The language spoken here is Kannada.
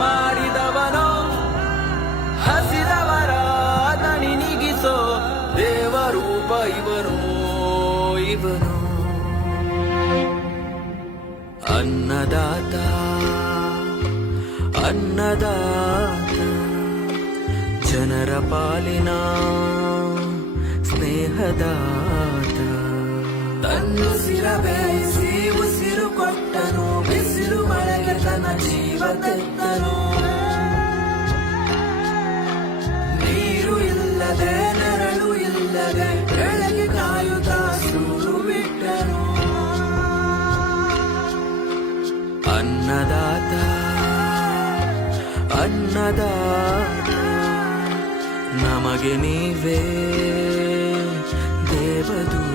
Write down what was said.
ಮಾಡಿದವನೋ ಹಸಿದವರ ದಣಿ ನೀಗಿಸೋ ದೇವರೂಪ ಇವನು ಇವನು ಅನ್ನದಾತ ಅನ್ನದಾತ ಜನರ ಪಾಲಿನ ಸ್ನೇಹದಾತ ತನ್ನುಸಿರ ಬೇಯಿಸಿ ಉಸಿರು ಕೊಟ್ಟನು ಬಿಸಿಲು ಮಳೆಗೆ ತನ್ನ ಜೀವ ತೆತ್ತನು ನೀರು ಇಲ್ಲದೆ ನೆರಳು ಇಲ್ಲದೆ ಬೆಳಗ್ಗೆ ಕಾಯುತ್ತಾ ಸೂರು ಬಿಟ್ಟನು ಅನ್ನದಾತ ಅನ್ನದಾತ ನಮಗೆ ನೀವೇ ದೇವದೂತ